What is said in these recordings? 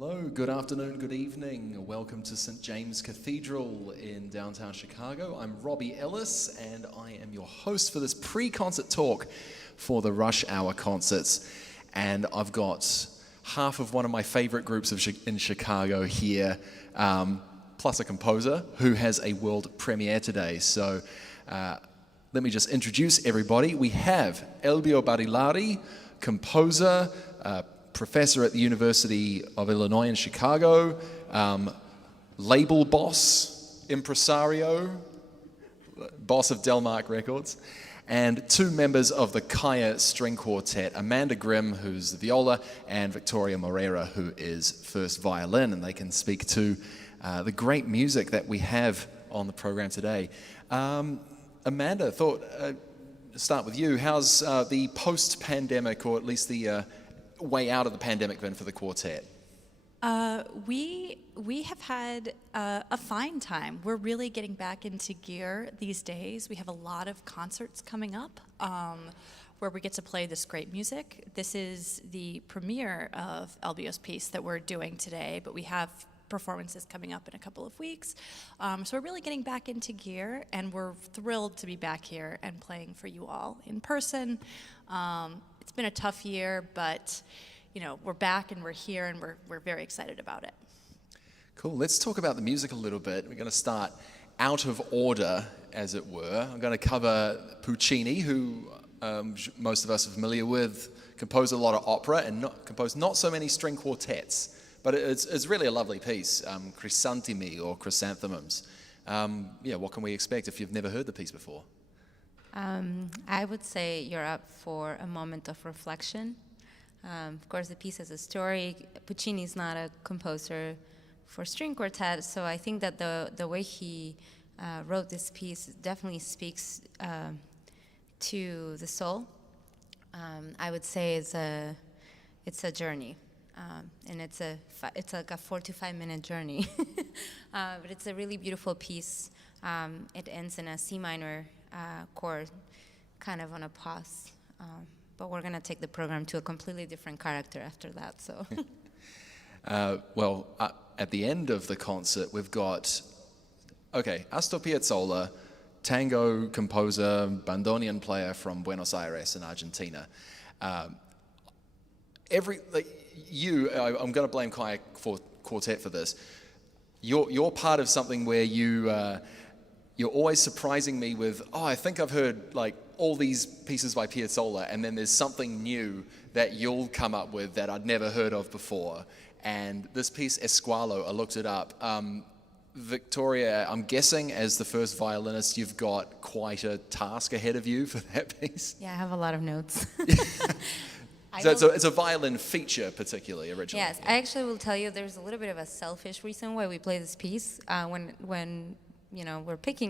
Hello, good afternoon, good evening. Welcome to St. James Cathedral in downtown Chicago. I'm Robbie Ellis, and I am your host for this pre-concert talk for the Rush Hour concerts. And I've got half of one of my favorite groups in Chicago here, plus a composer who has a world premiere today. So let me just introduce everybody. We have Elbio Barilari, composer, professor at the University of Illinois in Chicago, label boss, impresario, boss of Delmark Records, and two members of the KAIA string quartet, Amanda Grimm, who's the viola, and Victoria Moreira, who is first violin, and they can speak to the great music that we have on the program today. Amanda, thought start with you. How's the post-pandemic, or at least the way out of the pandemic been for the quartet? We have had a fine time. We're really getting back into gear these days. We have a lot of concerts coming up where we get to play this great music. This is the premiere of Elbio's piece that we're doing today, but we have performances coming up in a couple of weeks. So we're really getting back into gear, and we're thrilled to be back here and playing for you all in person. It's been a tough year, but you know, we're back and we're here, and we're very excited about it. Cool. Let's talk about the music a little bit. We're going to start out of order, as it were. I'm going to cover Puccini, who most of us are familiar with, composed a lot of opera and composed not so many string quartets, but it's really a lovely piece, Crisantemi or Chrysanthemums. What can we expect if you've never heard the piece before? I would say you're up for a moment of reflection. Of course, the piece has a story. Puccini is not a composer for string quartet, so I think that the way he wrote this piece definitely speaks to the soul. I would say it's a journey, and it's like a 4 to 5 minute journey, but it's a really beautiful piece. It ends in a C minor chord, kind of on a pause. But we're going to take the program to a completely different character after that. So, at the end of the concert, we've got, Astor Piazzolla, tango composer, bandoneon player from Buenos Aires in Argentina. I'm going to blame KAIA for Quartet for this. You're part of something where you're always surprising me with, I think I've heard like all these pieces by Piazzolla, and then there's something new that you'll come up with that I'd never heard of before. And this piece, Escualo, I looked it up. Victoria, I'm guessing as the first violinist, you've got quite a task ahead of you for that piece. Yeah, I have a lot when So it's a violin feature, particularly, originally. Yes, I actually will tell you there's a little bit of a selfish reason why we play this piece. When you know,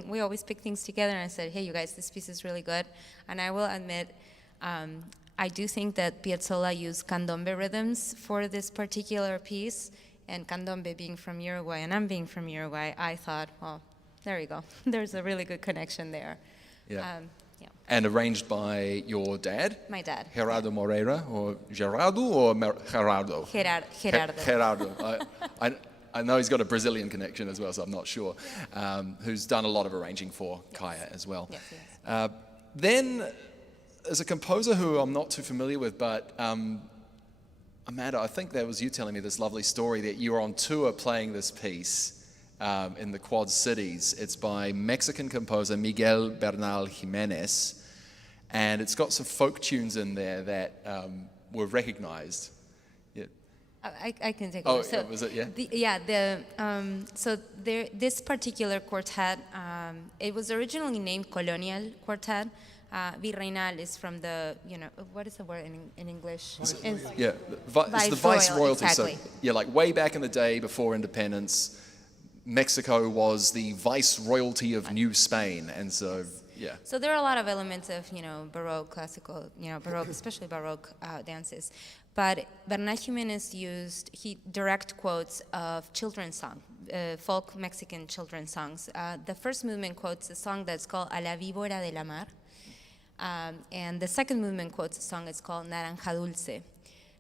we always pick things together, and I said, hey, you guys, this piece is really good. And I will admit, I do think that Piazzolla used candombe rhythms for this particular piece, and candombe being from Uruguay, and I'm being from Uruguay, I thought, well, there you go. There's a really good connection there. Yeah. And arranged by your dad? My dad. Gerardo Moreira, or Gerardo, or Gerardo? Gerardo. I know he's got a Brazilian connection as well, so I'm not sure, who's done a lot of arranging for KAIA as well. Yes. Then, as a composer who I'm not too familiar with, but Amanda, I think that was you telling me this lovely story that you were on tour playing this piece in the Quad Cities. It's by Mexican composer Miguel Bernal Jiménez, and it's got some folk tunes in there that were recognized. I can take over. So, was it? Yeah. This particular quartet, it was originally named Colonial Quartet. Virreinal is from the, what is the word in English? It's the Viceroyalty. Exactly. So, like way back in the day before independence, Mexico was the Viceroyalty of New Spain, and so. Yeah. So there are a lot of elements of, Baroque, classical, Baroque, especially Baroque dances. But Bernal Jiménez used direct quotes of children's song, folk Mexican children's songs. The first movement quotes a song that's called A la víbora de la mar. And the second movement quotes a song that's called Naranja Dulce.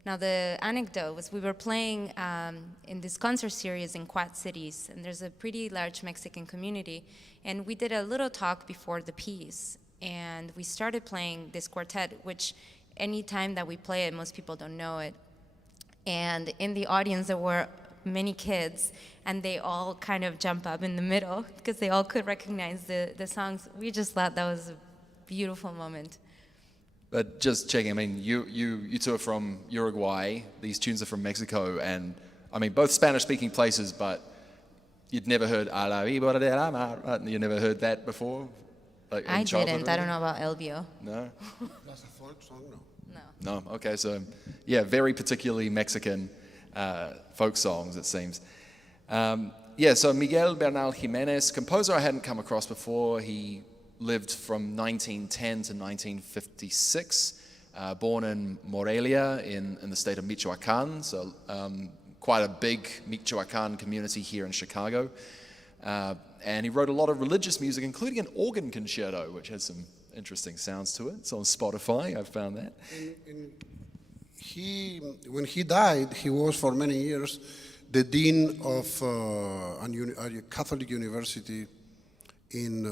Now, the anecdote was we were playing in this concert series in Quad cities, and there's a pretty large Mexican community, and we did a little talk before the piece, and we started playing this quartet, which any time that we play it, most people don't know it. And in the audience, there were many kids, and they all kind of jump up in the middle because they all could recognize the songs. We just thought that was a beautiful moment. But just checking, I mean, you two are from Uruguay, these tunes are from Mexico, and I mean, both Spanish-speaking places, but you'd never heard "A la víbora de la mar," you never heard that before? Like I didn't. I don't know about Elbio. No? That's a folk song, no? No. No? Okay, so yeah, very particularly Mexican folk songs, it seems. Yeah, so Miguel Bernal Jiménez, composer I hadn't come across before. He lived from 1910 to 1956, born in Moreira in the state of Michoacan, so quite a big Michoacan community here in Chicago. And he wrote a lot of religious music, including an organ concerto, which has some interesting sounds to it. It's on Spotify, I've found that. When he died, he was for many years the dean of a Catholic university in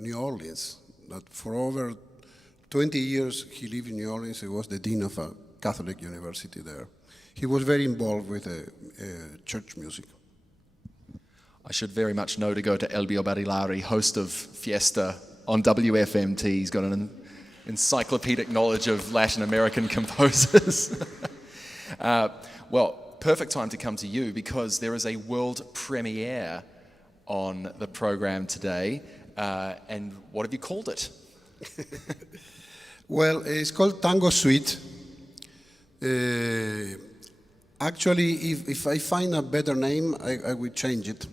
New Orleans. That for over 20 years he lived in New Orleans. He was the dean of a Catholic university there. He was very involved with church music. I should very much know to go to Elbio Barilari, host of Fiesta on WFMT. He's got an encyclopedic knowledge of Latin American composers. Well, perfect time to come to you because there is a world premiere on the program today. And what have you called it? Well, it's called Tango Suite. Actually, if I find a better name, I will change it.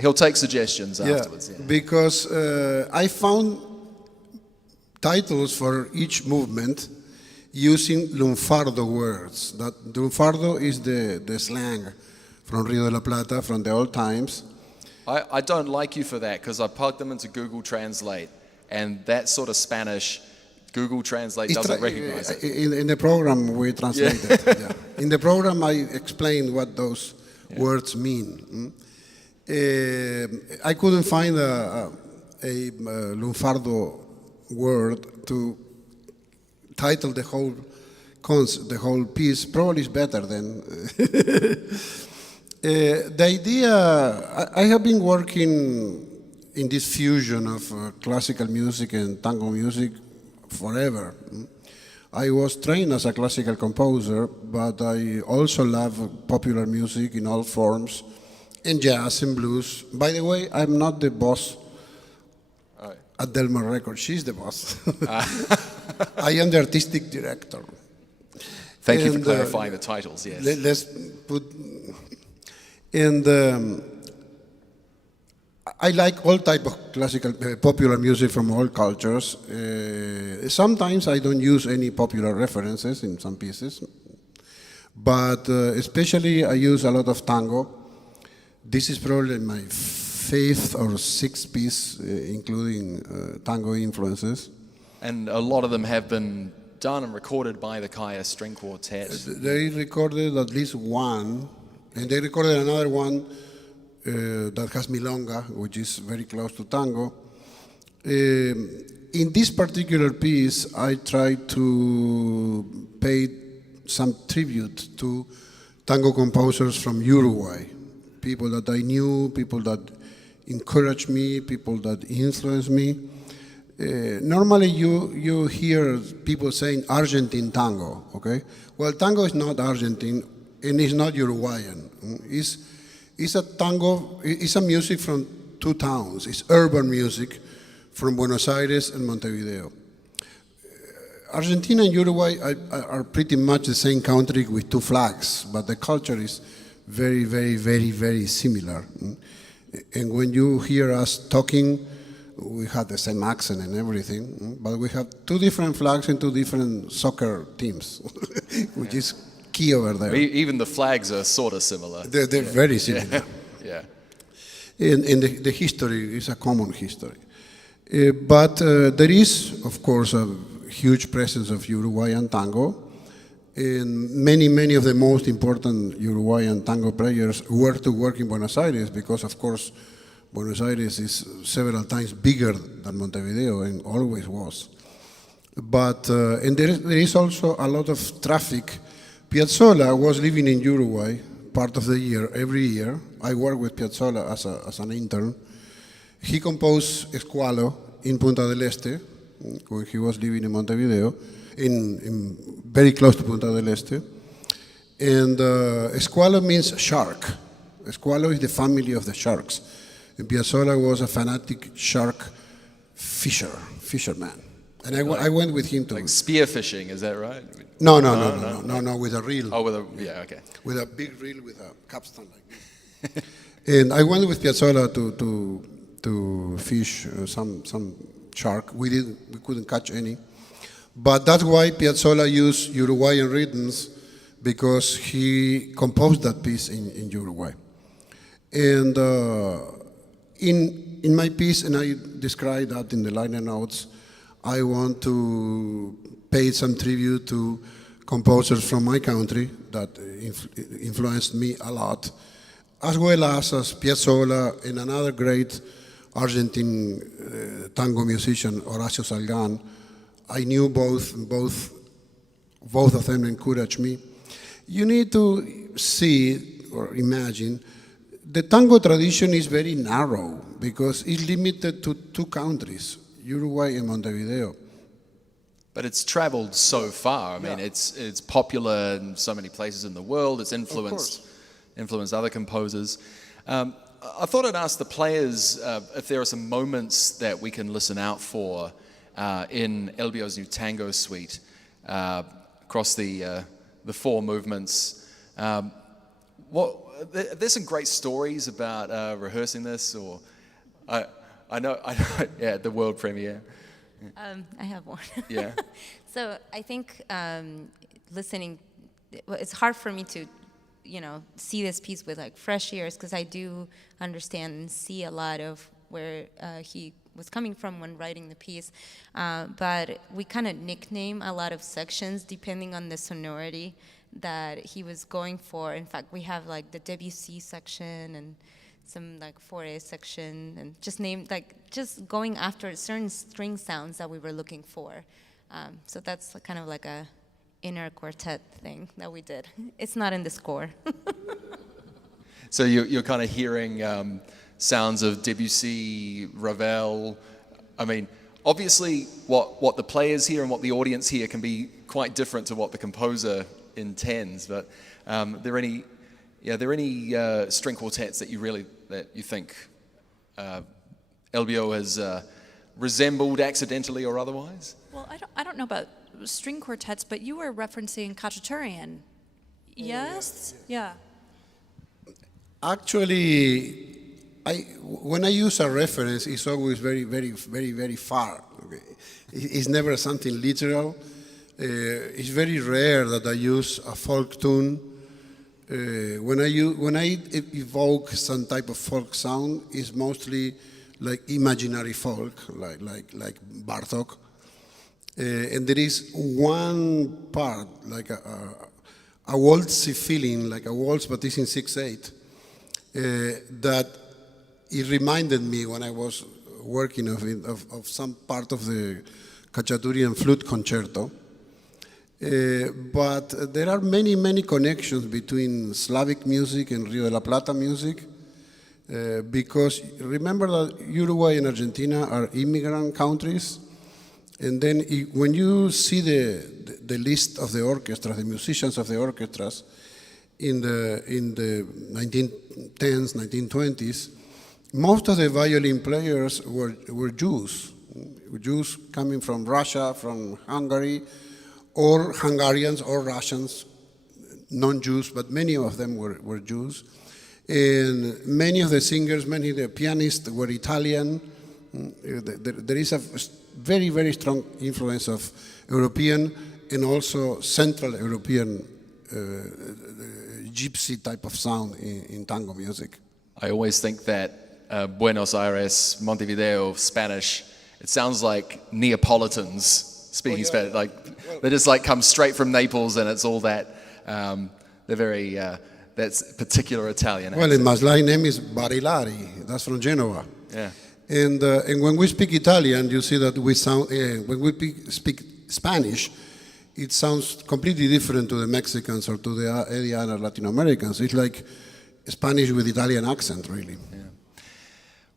He'll take suggestions afterwards. Yeah. Because I found titles for each movement using lunfardo words. That lunfardo is the slang from Rio de la Plata, from the old times. I don't like you for that because I plugged them into Google Translate, and that sort of Spanish, Google Translate doesn't recognize it. In the program, we translated. Yeah. In the program, I explained what those words mean. I couldn't find a lunfardo word to title the whole piece. Probably is better than. The idea, I have been working in this fusion of classical music and tango music forever. I was trained as a classical composer, but I also love popular music in all forms, and jazz and blues. By the way, I'm not the boss at Delmar Records. She's the boss. I am the artistic director. Thank you for clarifying the titles, yes. Let's put... And I like all type of classical, popular music from all cultures. Sometimes I don't use any popular references in some pieces, but especially I use a lot of tango. This is probably my fifth or sixth piece, including tango influences. And a lot of them have been done and recorded by the KAIA String Quartet. They recorded at least one, and they recorded another one that has milonga, which is very close to tango. In this particular piece, I tried to pay some tribute to tango composers from Uruguay, people that I knew, people that encouraged me, people that influenced me. Normally you hear people saying Argentine tango, okay? Well, tango is not Argentine and it's not Uruguayan. It's a tango, it's a music from two towns. It's urban music from Buenos Aires and Montevideo. Argentina and Uruguay are pretty much the same country with two flags, but the culture is very, very, very, very similar. And when you hear us talking, we have the same accent and everything, but we have two different flags and two different soccer teams, which is key over there. Even the flags are sort of similar. They're very similar. Yeah. And the history is a common history. But there is, of course, a huge presence of Uruguayan tango. And many of the most important Uruguayan tango players were to work in Buenos Aires because, of course, Buenos Aires is several times bigger than Montevideo and always was. But and there is also a lot of traffic. Piazzolla was living in Uruguay part of the year, every year. I worked with Piazzolla as an intern. He composed Escualo in Punta del Este when he was living in Montevideo, in very close to Punta del Este. And Escualo means shark. Escualo is the family of the sharks. And Piazzolla was a fanatic shark fisherman. And I went with him to... Like spearfishing, is that right? No, with a reel. Oh, okay. With a big reel with a capstan like this. And I went with Piazzolla to fish some shark. We couldn't catch any. But that's why Piazzolla used Uruguayan rhythms, because he composed that piece in Uruguay. And in my piece, and I describe that in the liner notes, I want to pay some tribute to composers from my country that influenced me a lot, as well as Piazzolla and another great Argentine tango musician, Horacio Salgán. I knew both of them encouraged me. You need to see or imagine the tango tradition is very narrow because it's limited to two countries, Uruguay and Montevideo. But it's traveled so far. I mean, it's popular in so many places in the world. It's influenced other composers. I thought I'd ask the players if there are some moments that we can listen out for in Elbio's new Tango Suite across the four movements. There's some great stories about rehearsing this, or I know, yeah, the world premiere. I have one. Yeah. So I think listening, it's hard for me to, see this piece with like fresh ears, because I do understand and see a lot of where he was coming from when writing the piece. But we kind of nickname a lot of sections depending on the sonority that he was going for. In fact, we have like the Debussy section and some like Fauré section, and just going after certain string sounds that we were looking for. So that's kind of like a inner quartet thing that we did. It's not in the score. So you're kind of hearing sounds of Debussy, Ravel. I mean, obviously what the players hear and what the audience hear can be quite different to what the composer intends, but are there any string quartets that you think Elbio has resembled accidentally or otherwise? Well, I don't know about string quartets, but you were referencing Khachaturian. Yes? Yeah. Actually, when I use a reference, it's always very, very, very, very far. Okay? It's never something literal. It's very rare that I use a folk tune. When I evoke some type of folk sound, it's mostly like imaginary folk, like Bartók. And there is one part, like a waltzy feeling, like a waltz, but it's in 6/8, that it reminded me when I was working of some part of the Khachaturian flute concerto. But there are many, many connections between Slavic music and Rio de la Plata music, because remember that Uruguay and Argentina are immigrant countries, and then when you see the list of the orchestras, the musicians of the orchestras in the 1910s, 1920s, most of the violin players were Jews coming from Russia, from Hungary, or Hungarians or Russians, non-Jews, but many of them were Jews. And many of the singers, many of the pianists were Italian. There is a very, very strong influence of European and also Central European gypsy type of sound in tango music. I always think that Buenos Aires, Montevideo, Spanish, it sounds like Neapolitans speaking Spanish. Like they just like come straight from Naples, and it's all that. They're very that's particular Italian. Well, my last name is Barilari. That's from Genoa. Yeah. And when we speak Italian, you see that we sound when we speak Spanish, it sounds completely different to the Mexicans or to the other Latin Americans. It's like Spanish with Italian accent, really. Yeah.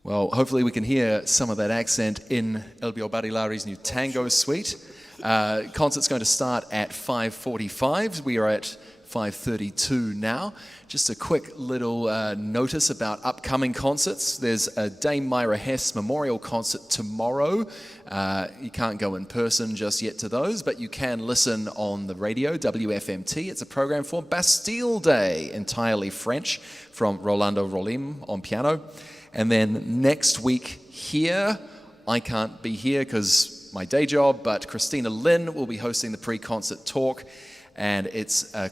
Well, hopefully we can hear some of that accent in Elbio Barilari's new Tango Suite. Concert's going to start at 5:45. We are at 5:32 now. Just a quick little notice about upcoming concerts. There's a Dame Myra Hess Memorial Concert tomorrow. You can't go in person just yet to those, but you can listen on the radio, WFMT. It's a program for Bastille Day, entirely French, from Rolando Rolim on piano. And then next week here, I can't be here because my day job, but Christina Lynn will be hosting the pre-concert talk. And it's a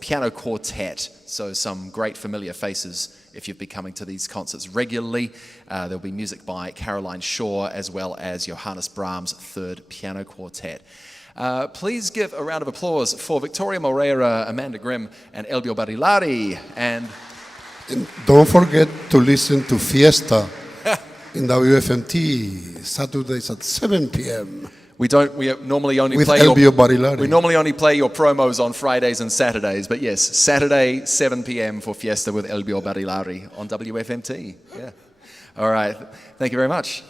piano quartet, so some great familiar faces if you've been coming to these concerts regularly. There'll be music by Caroline Shaw as well as Johannes Brahms' third piano quartet. Please give a round of applause for Victoria Moreira, Amanda Grimm, and Elbio Barilari. And don't forget to listen to Fiesta in WFMT, Saturdays at 7 p.m. We normally only with play Elbio Barilari. We normally only play your promos on Fridays and Saturdays, but yes, Saturday 7 p.m. for Fiesta with Elbio Barilari on WFMT. Yeah. All right. Thank you very much.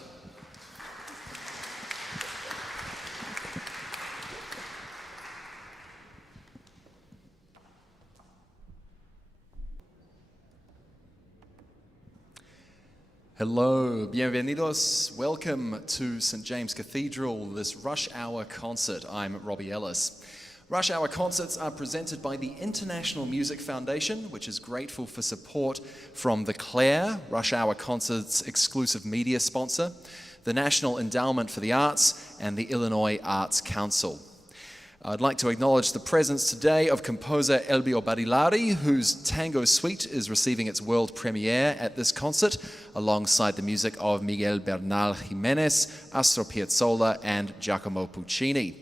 Hello, bienvenidos. Welcome to St. James Cathedral, this Rush Hour concert. I'm Robbie Ellis. Rush Hour concerts are presented by the International Music Foundation, which is grateful for support from the Claire, Rush Hour concerts exclusive media sponsor, the National Endowment for the Arts, and the Illinois Arts Council. I'd like to acknowledge the presence today of composer Elbio Barilari, whose Tango Suite is receiving its world premiere at this concert, alongside the music of Miguel, Bernal, Jiménez, Astor, Piazzolla, and Giacomo Puccini.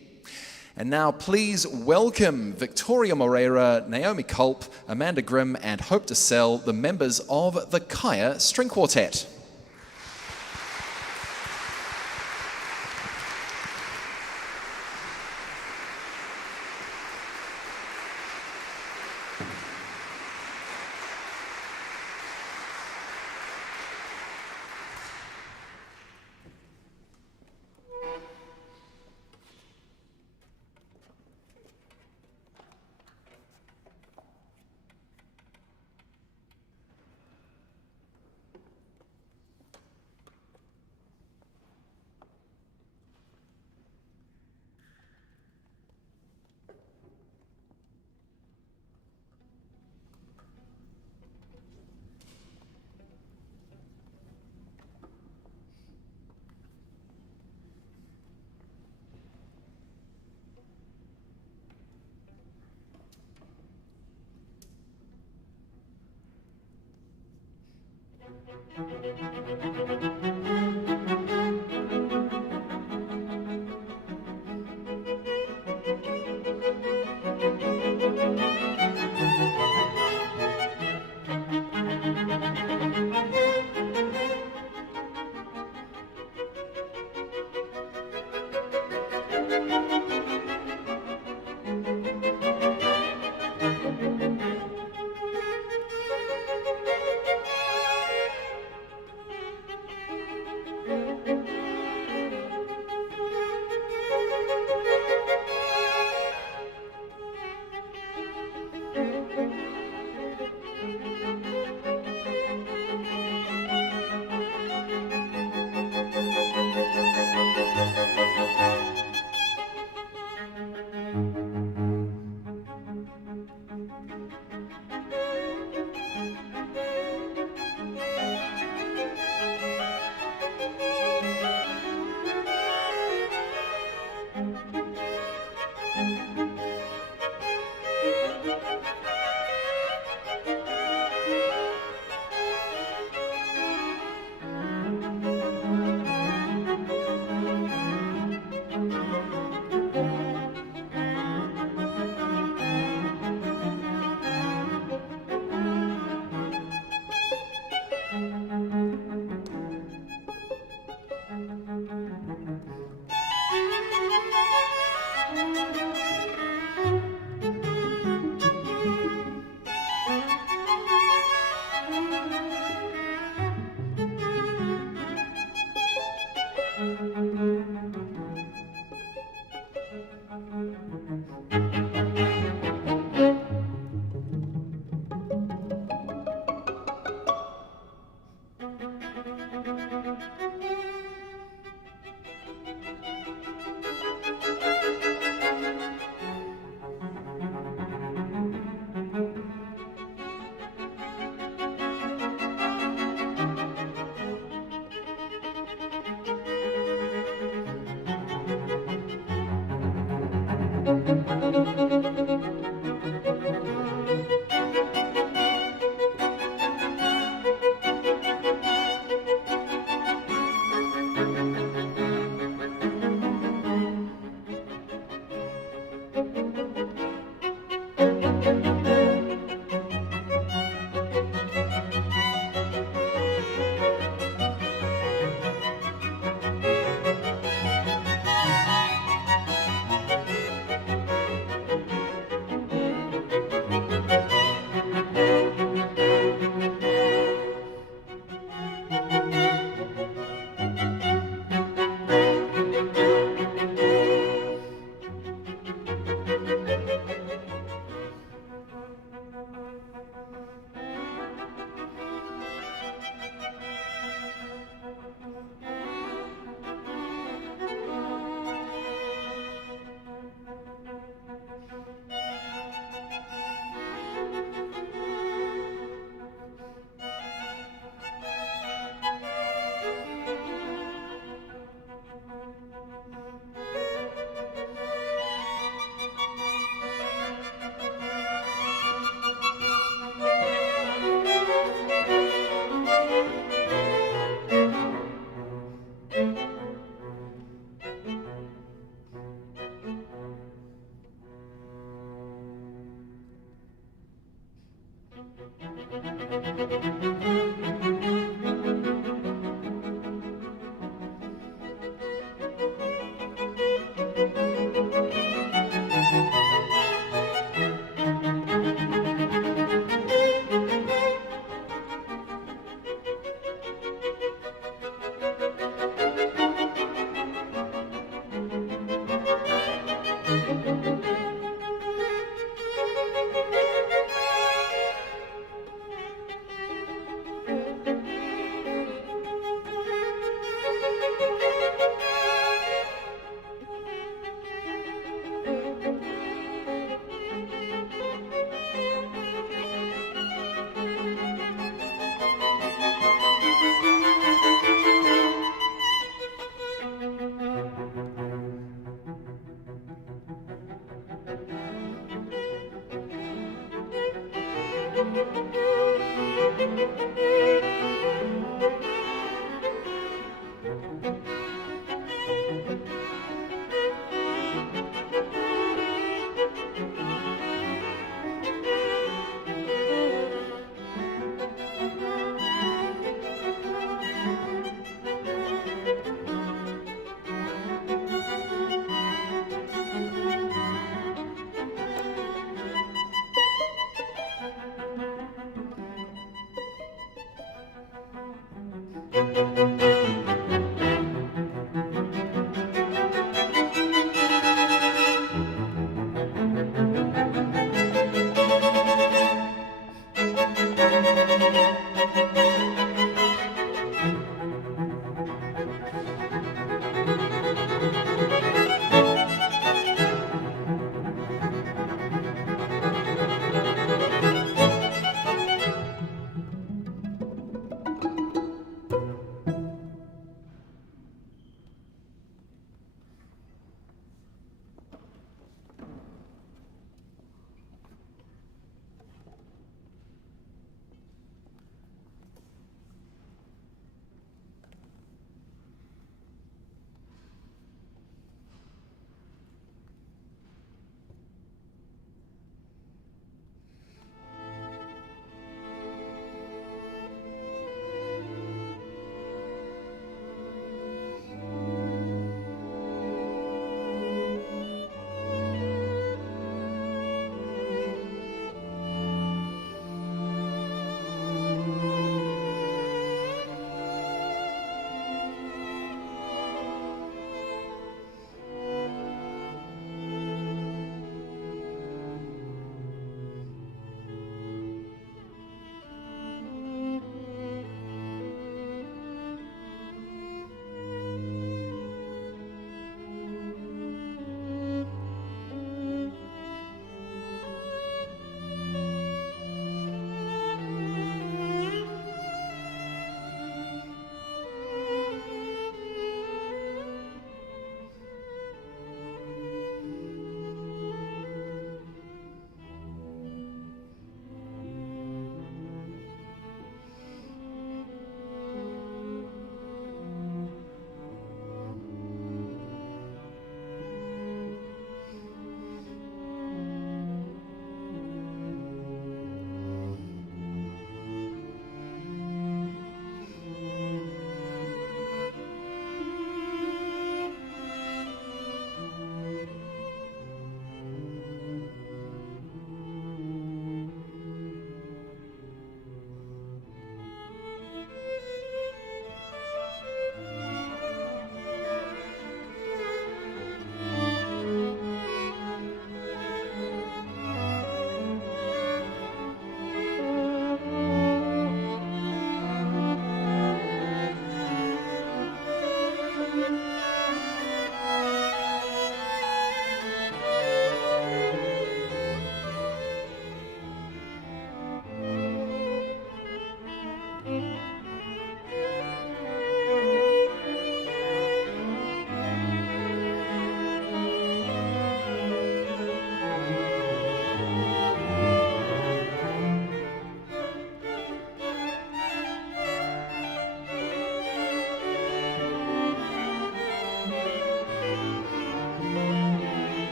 And now please welcome Victoria Moreira, Naomi Culp, Amanda Grimm, and Hope DeCelle, the members of the KAIA String Quartet.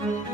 Thank